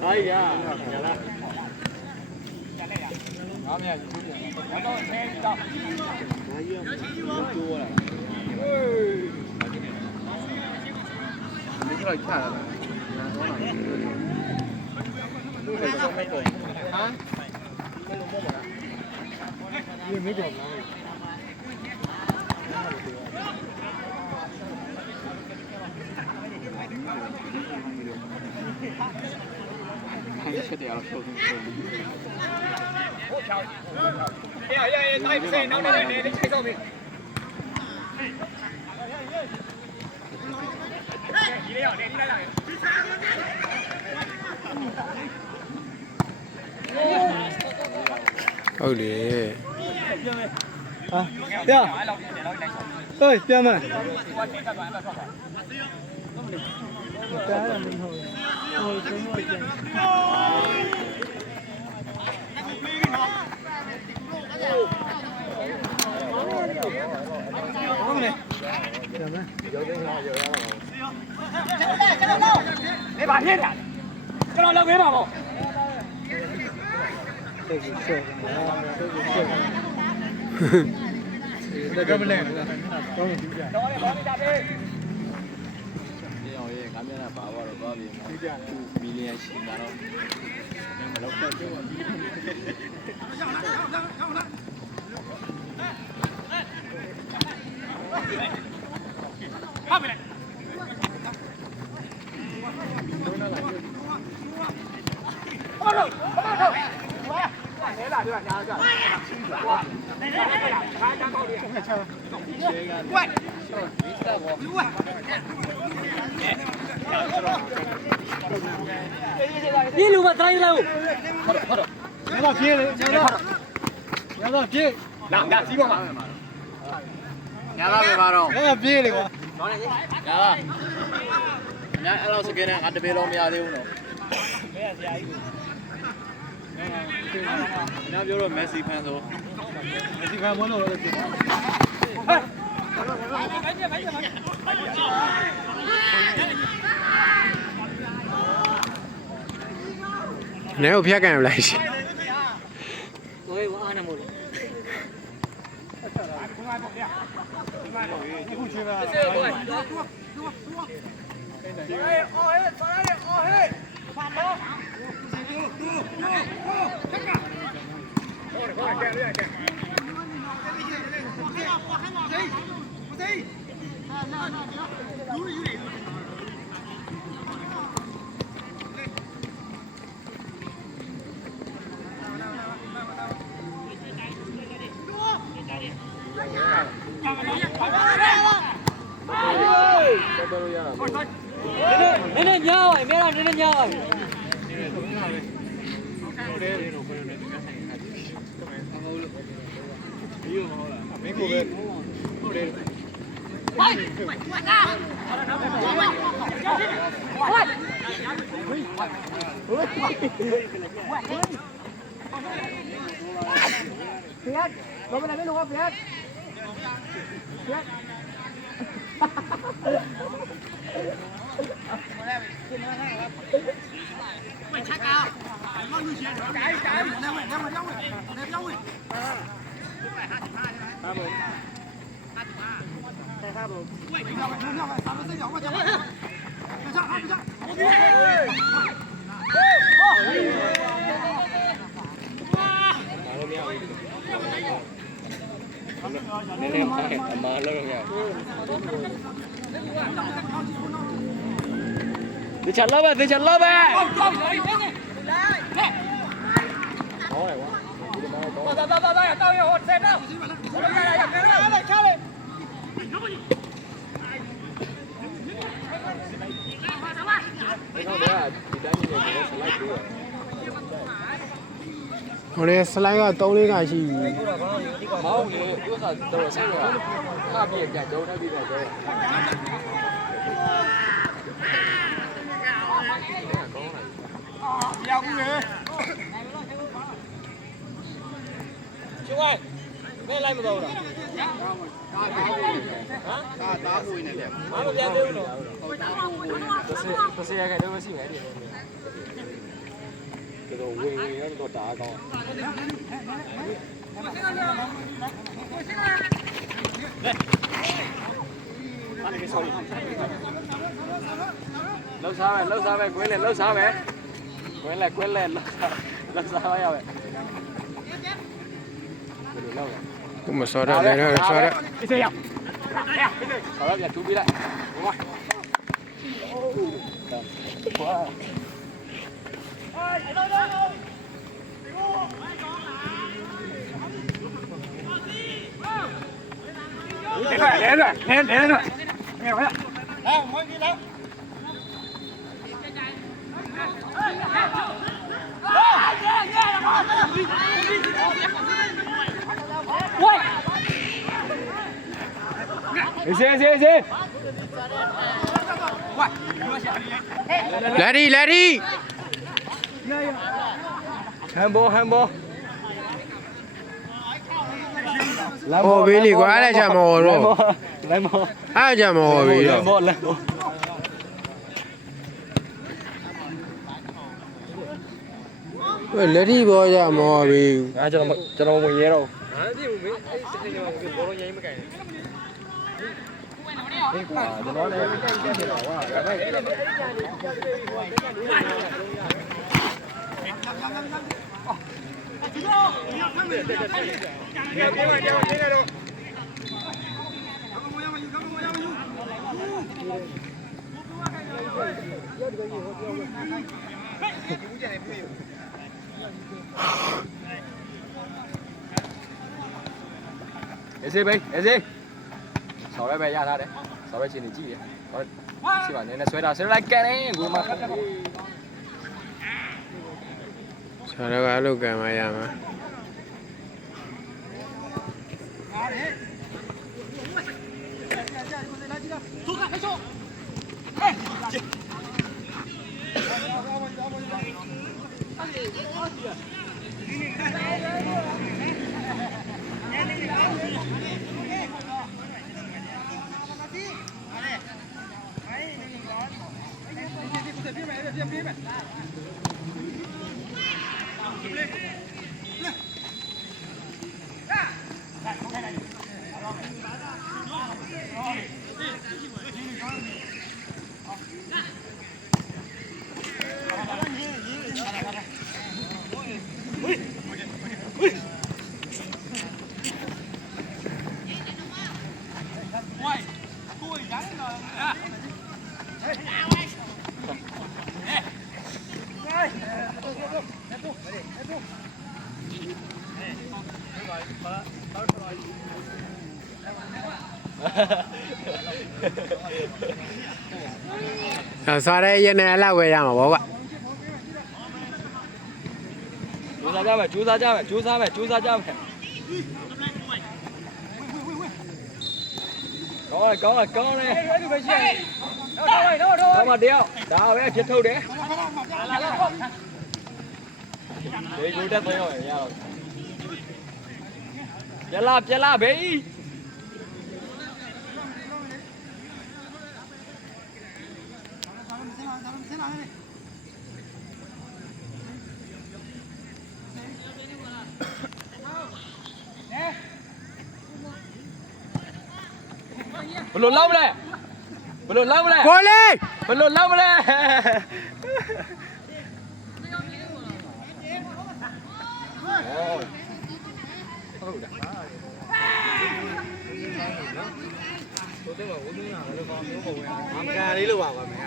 哎呀，来了。俺们也出去。我到前一张。多了。没出来看了。啊？也没找着。吃点了，受痛受。哎，打一不行，你开上面。ဟုတ်လေ啊，对啊，对，边门。你把铁的，给他留给吧不？这个不累，俺们那爸爸的爸比米连新的了，老快点我。看回来。跑走，跑走。来了，对吧？两个。喂。你路吧，再来路。跑走。要到ပြေ了，要到ပြေ。拿几个嘛？ညာလာပဲပါတော့ 要ပြေ了ကွာ。ညာလာညာအဲ့လောက်စကင်းနဲ့ငါတပေလုံးမရသေးဘူးနော်မဲရဆရာကြီးညာပြောတော့မက်ဆီဖန်ဆိုမက်ဆီဖန်မလို့လို့ဖြစ်တယ်နဲကိုဖျက်ကန်ရလိုက်ရှင်ကိုယ်ကအားနေမို့လို့ဒီခုချင်းပါ哎，哦嘿，传来的，哦嘿，发毛。နည်းနည်းညောင်းပါအမေကနည်းနည်းညောင်းပါမင်းကိုပဲဟုတ်တယ်ဟိုက်เพียรลงไปไหนไม่รู้ว่าเพียรไม่ชักเอามันดูเชียร์ไก่เร็วเร็วเร็วเร็วเร็วครับผมใช่ครับผมနည်းနည်းအမှားလို့ရတယ်ဒီချက်လောက်ပဲဒီချက်လောက်ပဲဟောတယ်ကွာ到要我再到我们来给他来看嘞ဟိုလေစလိုင်းက3-4ကရှိပြီမောင်းလေဥစ္စာတော့ဆက်ရခါပြည့်ပြန်ကြောင်းနေပြီတော့ကြောင်းပြောင်းဘူးလေ ช่วยไม่ไล่มาตัวหรอตาบุยเนี่ยมาไม่ပြန်သေးဘူးနော်30ရခိုင်တော့မရှိမယ်ဒီတော့ဝင်ရတော့တာကောင်းလောက်စားပဲကွင်းလေလောက်စားပဲကွင်းလေလောက်စားပါရပဲ ခုမစောတော့လည်းတော့စောတော့ 一这样，好了，别出比了，我。连着，来，我们给来。喂。行，လာဒီ handball ဟောဘေးလေးကွာအဲ့ဒါကြမဟောတော့ 来摸 အဲ့ဒါကြမဟောပြီတော့ 来摸 လက်ဒီဘောကြမဟောပြီ ကျွန်တော်ဝင်ရဲတော့ဟာဒီမင်းအဲ့ဒီဘောလုံးရိုင်းမကန်ဘူးကွာကျွန်တော်လည်းမကန်ကြတယ်တော့ဟာဒါပေမဲ့အေးဆော်ရဲပဲရထားတယ်ဆော်ရဲချင်းနေကြည့်ရဟောရှိပါနေနဲ့ဆွဲလိုက်ကန်နေကိုမ ဆော်တော့ကအဲ့လိုကံမရမှာ ဆော်ရဲရနေအလောက်ပဲရမှာပေါ့ကွာ ကြိုးစားကြမယ်ကောင်းတယ်အဲ့လိုပဲရှိရင်တော့မတယောက်ဒါပဲဖြစ်ထုတ်တယ်ဒီလိုတက်သွားရောရတော့ပြလာဘေးဘလို့လောက်မလဲ ကိုလေး ဘလို့လောက်မလဲဟုတ်တာမကန်လေးလို့ပါကွာမင်းက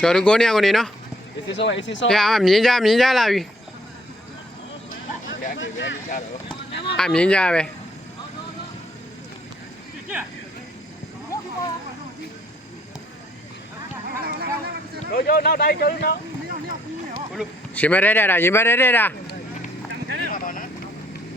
ကျော်ကိုနေရကိုနေနော် အေးစေး ။ဒါမှမြင်ကြလာပြီ ပဲမြင်ကြတော့ ။မြင်ကြပဲ တို့နောက်တိုင်းကျုံနောက် ။ရှင်မရဲတဲ့တာ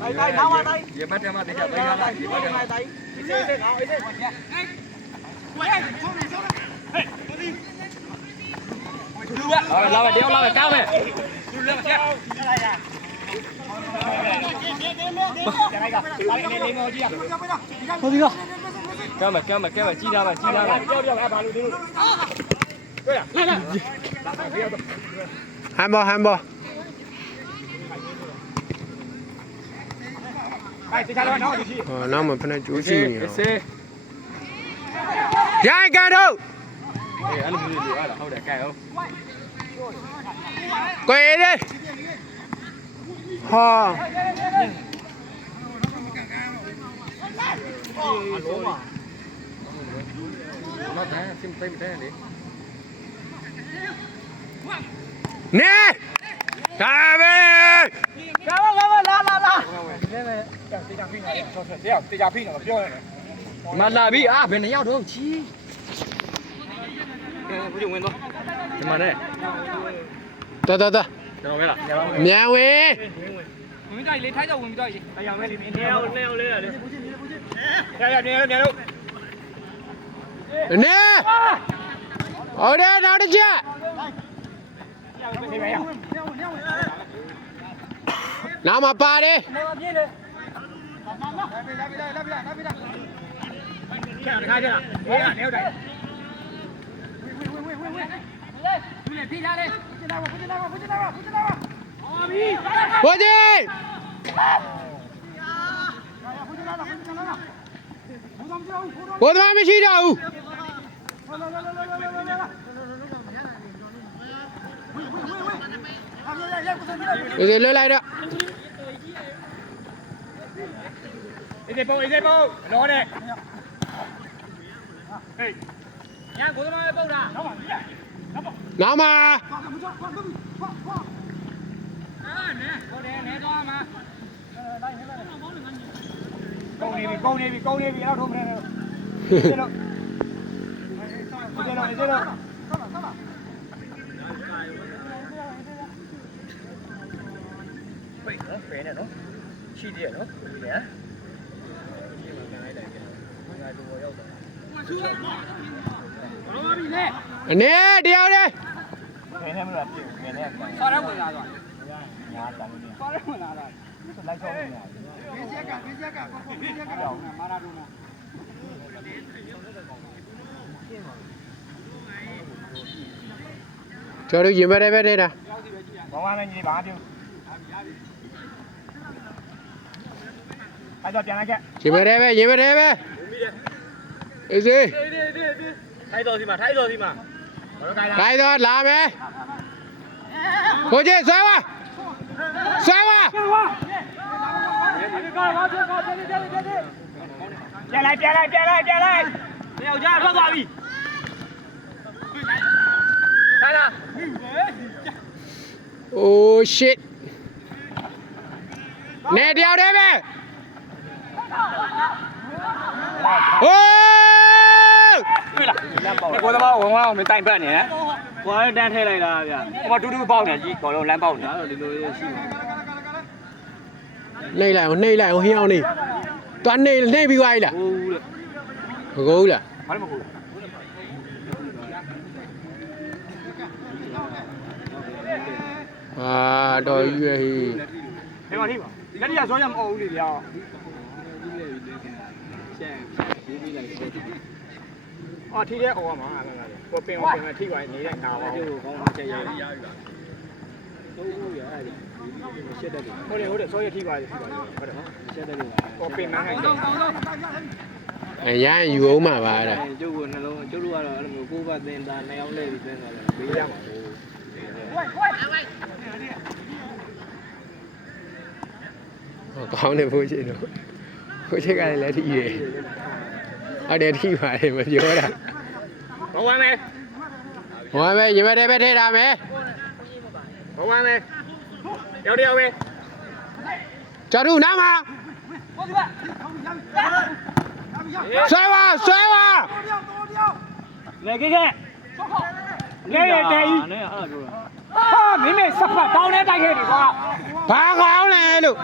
တိုင်းနောက်ပါတိုင်း ရေမတ်တယ်မှာတရားပေးရလားရေမတ်တယ်မှာ တိုင်းအေးစေးငါအေးစေး လာမယ်တယောက်လာမယ်ကောင်းမယ် ဟုတ်ပြီလား ကမ်းမယ်ကြီးလာမယ်ကြီးလာမယ်ကြောက်အဲ့ဘာလို့ဒီလိုတွေ့ရလာ ဟမ်ဘောဟမ်ဘော အဲ့တခြားတော့နောက်ကြည့် ဟောနောက်မှဖနေကျိုးကြည့်နေရော စေး ရိုင်းကတော့ အေးအဲ့လိုမျိုးလေးအဲ့ဒါဟုတ်တယ်ကဲဟုတ် ကိုယ်လေဟာ မတန်းစင်ပိတ်တယ်လေ နေဒါပဲ လာ မလာပြီအာဘယ်နှစ်ယောက်တော့ချီဘုရားဝင်တော့ဒီမှာနဲ့ တော်ကျွန်တော်ပဲလား မြန်ဝင် ဝင်ကြလေထိုက်တော့ဝင်ပြီးတော့တရားမဲလေးနေအောင်လေးရတယ်ရနေလို့ နေဟုတ်တယ်နောက်တစ်ချက်နောက်မှပါတယ် ခါကြလားအေးနေဟုတ်တယ် ဘိုးကြီးဘိုးသမမရှိတော့ဘူးဒီလွတ်လိုက်တော့ အေးစေးပုံလောနဲ့ဟေးညာကိုသမားပဲပုတ်တာနောက်ပါ နောက်မှ နေသွားမှာကုန်းနေပြီအဲ့တော့ထုံးနေတယ်ဒီလိုပိတ်နော်ဖယ်နေနော်ရှိသေးရနော်ဒီဟမ်အနေတယောက်လေ ဖယ်နေမလားပြေဖယ်နေဆော်ရဝင်လာတော့ညာတန်နေဆော်ရဝင်လာတော့လိုက်ချောင်းနေရတယ်ဘေးချက်ကမာရာဒိုနာ ကျွန်တော်ရင်မရဲပဲနေတာ ဘောင်းမနဲ့ညီပါပြုအဲ့တော့ပြန်လိုက်ခဲ့ ရင်မရဲပဲအေးစေး ထိုက်တော်စီမှာဘာလို့ကြိုင်လား ခိုင်းတော့လာမယ်ဘိုးကြီးဆွဲပါ ပြန်လိုက်တယောက်ကြားထွက်သွားပြီထိုင်လား Oh shit နေတယောက်တည်းပဲ Oh တွေ့လားကိုသမားဝင်သွားအောင်မတိုင်ပတ်နေဟမ်ကိုယ်တန်းထဲလိုက်တာဗျဟိုတူပေါက်နေကြီးဘောလုံးလမ်းပေါက်နေတာတော့ဒီလိုလေးရှိမှာ နှိမ့်လိုက်အောင်ဟင်းအောင်နေတွားနှိမ့်ပြီးသွားပြီလား ဟုတ်လေ မကိုဘူးလား ဘာလို့မဟုတ်အာတော်ကြီးရဲ့ဟေး ဒီမှာထိပါလက်ရဇောရမအောင်ဘူးလေဗျာအော်ထိတဲ့အော်မှာကိုပင်မဲ့ထိပါနေတဲ့ငါပါဟုတ်ကောင်းချက်ရရပြီပါဟုတ်ရအဲ့ဒီရှက်တယ်ဟုတ်တယ်စောရထိပါတယ်ဟုတ်တယ်ရှက်တယ်ကိုပင်မနိုင်တယ် အရန်ယူအောင်မှာပါအဲ့ဒါ ကျုပ်ကနှလုံးကျုပ်တို့ကတော့အဲ့လိုမျိုးကိုယ်ကသင်တာနှစ်ယောက်လဲပြီးသင်တာလည်းဘေးရမှာဘူး ကောင်းတယ်ဘိုးကြီးတို့ဘိုးကြီးကလည်းလက်ထိတယ်ဟုတ်တယ်ထိပါတယ်မပြောတာ ဘဝမယ် ဟောပဲရင်မရဲပဲထဲတာမယ် ဘဝမယ်ရောက်တယောက်ပဲ ကျော်တို့နားမှာဆွဲပါ လေကိခဲလေရတဲ့ကြီးနဲ့အဲ့ဒါပြောတာ ဟာမင်းမေစပတ်တောင်းနေတိုက်ခဲ့ပြီကွာ ဘာကောင်းလဲလို့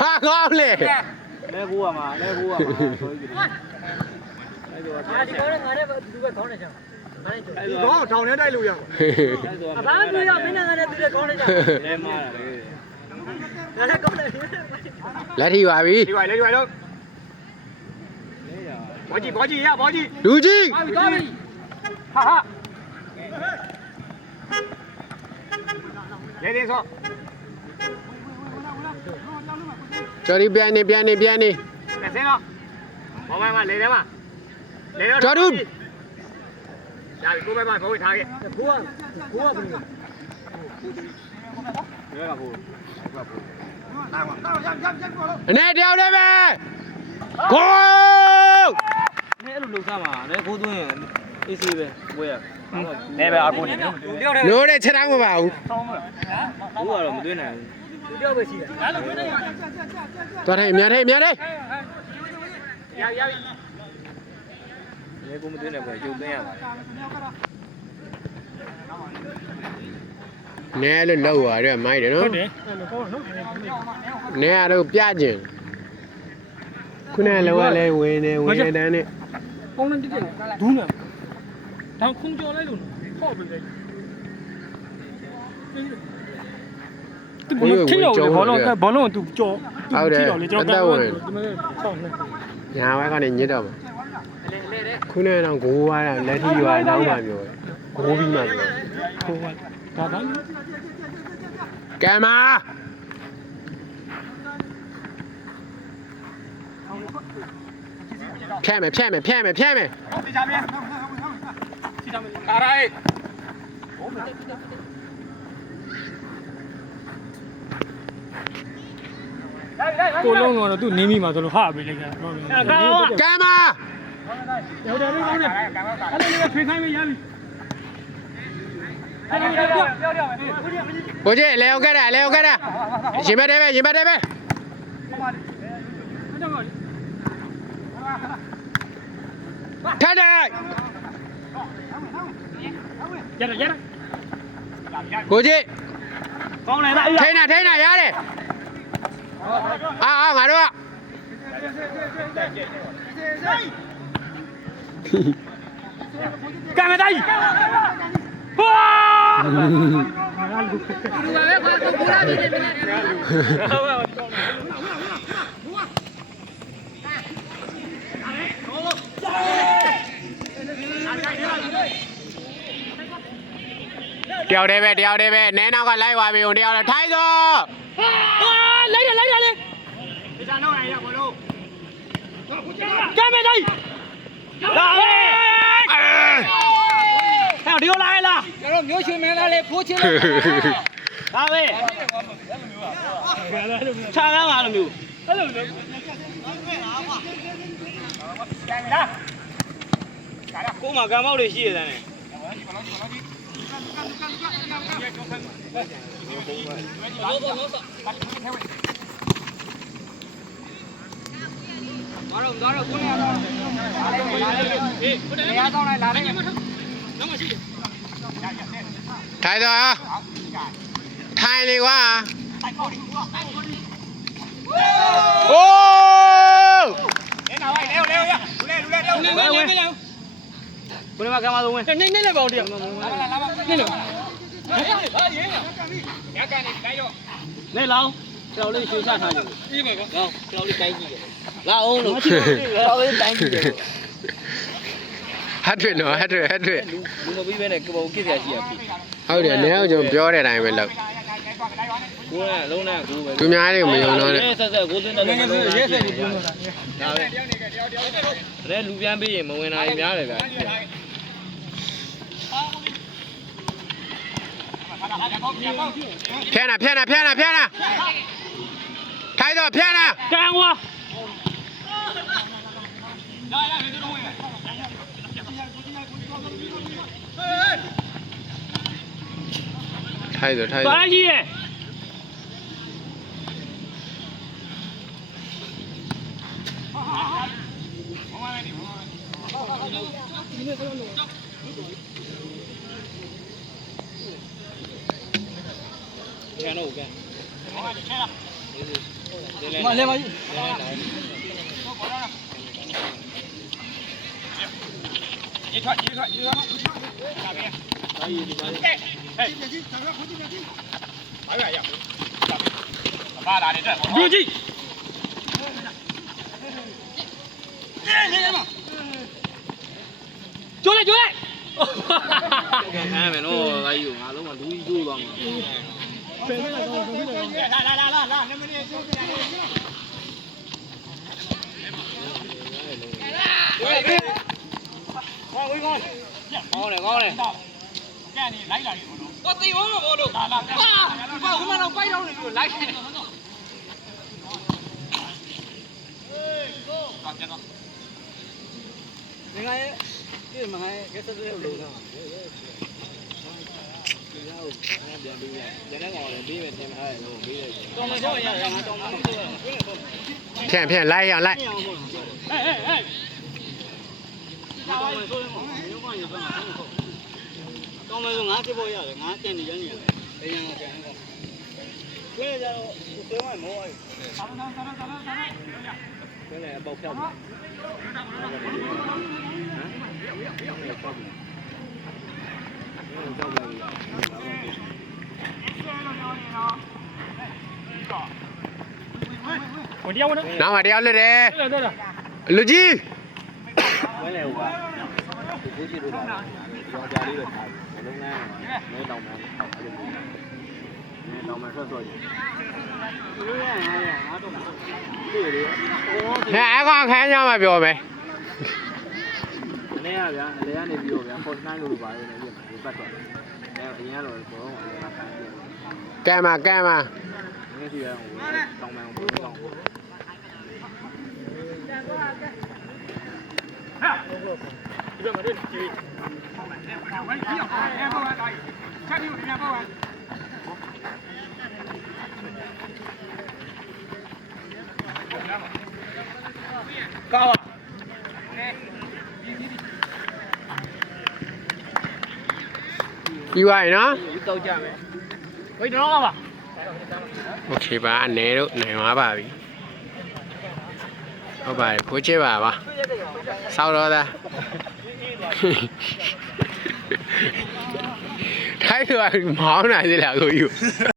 ဘာကောင်းလဲ လဲကူရမှာလဲကူရမှာဆိုပြီးဒီကောင်းငါနဲ့သူပဲခေါင်းနေချင်ဒီကောင်းထောင်နေတိုက်လို့ရအဘာလို့ရမင်းနဲ့ငါနဲ့သူလည်းခေါင်းနေချင်လဲမားတာလေငါလည်းကောင်းတယ် လက်ထီပါပြီ ဒီဝိုင်လေဒီဝိုင်လို့ဘောကြီးရဘောကြီး လူကြီး ဟာရဲသေးစော ကျော်ဒီပြန်နေ လက်စင်းတော့ဘောမိုင်းမလေထဲမှာလေတော့ ကျော်ဒူ ရပြီကိုပဲမှာဘိုးထားခဲ့ကိုကဘယ်လိုလဲကဘိုး အနေတယောက်လေးပဲဂိုး နည်းအဲ့လိုလှုပ်ရှားမှာနည်းကိုသွင်းအေးဆေးပဲဝဲရနည်းပဲအကုန်နေတယောက်တည်း လို့တဲ့ချက်တောင်းမပါဘူး ဆောင်းမလားဘိုးကတော့မသွင်းနိုင်ဘူးတယောက်ပဲရှိတယ်ဒါလည်းသွင်းနိုင်ရ သွားထိုင်မြန်ထိုင်ရပြီနည်းကိုမသွင်းနိုင်ဘူးရုပ်သွင်းရပါ နဲလို့လောက်ရတယ်မိုက်တယ်နော် ဟုတ်တယ်ဟုတ်နော် နဲရတော့ပြကျင်ခုနကလောကလဲဝင်နေတန်းနဲ့ ပေါင်းနေတိတယ်ဒူးနေတောင်ခုံကြော်လိုက်လို့ဟော့ပြီလေသူထိရောက်လေဘောလုံးသူကြော်ထိရောက်လေကျွန်တော်ဆောင်းနေ ညာဘက်ကနေညစ်တော့မှာခုနကတော့ဂိုးွားတာလက်ထီရွာနောက်မှပြောတယ်ဂိုးပြီးမှပြော ဟိုကဒါတိုင်း ကဲမာဖြဲ့မယ် ဟုတ်ပြီချာပြန်စီတာမယ်အားရိုက်ကိုလုံးတော့သူနင်းမိမှာဆိုလို့ဟာပေးလိုက်တာဟုတ်ပြီ ကဲမာ ရောက်တယ်ကောင်းတယ်အဲ့လိုလေးထွေခိုင်းမရပြီဘိုးကြီးလေအောင်ကတာရင်မတဲပဲထက်တယ် ရတယ် ဘိုးကြီး ကောင်းတယ်လား ထိန်းရတယ်အာငါတို့က ကံမတိုင်းဟွာတယောက်တည်းပဲနဲနောက်ကလိုက်သွားပြီတယောက်တည်းထိုင်းသော လိုက်တယ်လေဒီကနောက်ရဘလို့ကံမတိုင်းလာဟဲ့ဒီလိုလာလားကျွန်တော်မျိုးရွှေမင်းသားလေးဖိုးချင်းလာပဲခြားကားလိုမျိုးအဲ့လိုမျိုးကိုမကံမောက်လေးရှိရတယ်သွားတော့ကိုနေရတော့အေးကိုနေရတော့လာတယ်နောက်မှရှိတယ် ထိုင်းသောထိုင်းလေကွာအိုး နေနာဝိုင်းလေရလူလေဘယ်မှာကမ်းမဆုံးဝင်နေလိုက်ပါဦးတရားနေလို့ရကန်နေတိုင်းရောနေလောင်းကျွန်တော်လေးရွှေချထားကြည့်အေးပါကောကျွန်တော်လေးတိုင်းကြည့်တယ်လာအောင်လို့ကျွန်တော်လေးတိုင်းကြည့်တယ် ဟတ်ထွေနော်ဟတ်ထွေလူမပြီးပဲနဲ့ကပုံကိစ္စရှိရပြီ ဟုတ်တယ်နဲအောင်ကျွန်တော်ပြောတဲ့အတိုင်းပဲလုပ် ကိုကလုံးနဲ့ကိုပဲ သူများတွေကိုမယုံတော့နဲ့ ဆက်ကိုသွင်းတယ်ရဲဆက်ကိုသွင်းတာဒါပဲရဲလူပြန်ပြီးရင်မဝင်နိုင်များတယ်ဗျာ ဖြန်းနာထိုင်းသောဖြန်းနာ ကံဝါ ထိုင်းသော ပါကြီးရဲ့ ကန်တော့ကန်မလဲမကြီး一串，下边，可以，哎，马远呀，爸打的这，刘记，进来，看没咯？哎呦，俺老妈都一周了嘛。来，那么的就这样。高嘞，这样你来了，我对我们我都，把我们都摆到你就来开的。另外，这么还这是这路上。骗来一样来。哎。ကောင်းမယ်ဆိုငါစစ်ဖို့ရတယ်ငါတင်နေရနေတယ်။အရင်ကပြန်တော့။ကျွေးကြတော့သွေးမမောရ။စား။ကျွေးလည်းပေါက်ဖြောက်။ဟမ်။ဝင်တရားဝင်။ နောက်မှတရားလွတ်တယ်လူကြီး ဝင်လေဟိုကဒီကြည့်လို့လားရောင်ကြားလေးပဲထားတယ်လုံးလမ်းမဲတောင်မဲထောက်အဲ့လိုမဲတောင်မဲထွက်တော့ကြီးငါတော့တွေ့တယ် ဟဲ့အကောင်ခန်းကြမှာပြောမယ် အနေရဗျာအလဲကနေပြီးတော့ဗျာပေါ်တိုင်းလို့ပါလေနေပြီပတ်တော့အဲအရင်ကတော့ဘောလုံးအလဲကခိုင်းပြ ကဲမှာ ငါစီရဟိုတောင်မဲကိုတောင်ဒီမှာတွေ့ကြည့်ကောင်းပါ ပြီးသွားပြီနော် တောက်ကြမယ်ဝိတ်တော့ပါ โอเคပါအနေတို့နိုင်သွားပါပြီဟုတ်ပါတယ်ဖိုးချစ်ပါပါစောက်တော့သားထိုက်တော့မောင်းနိုင်သေးလားကိုယူ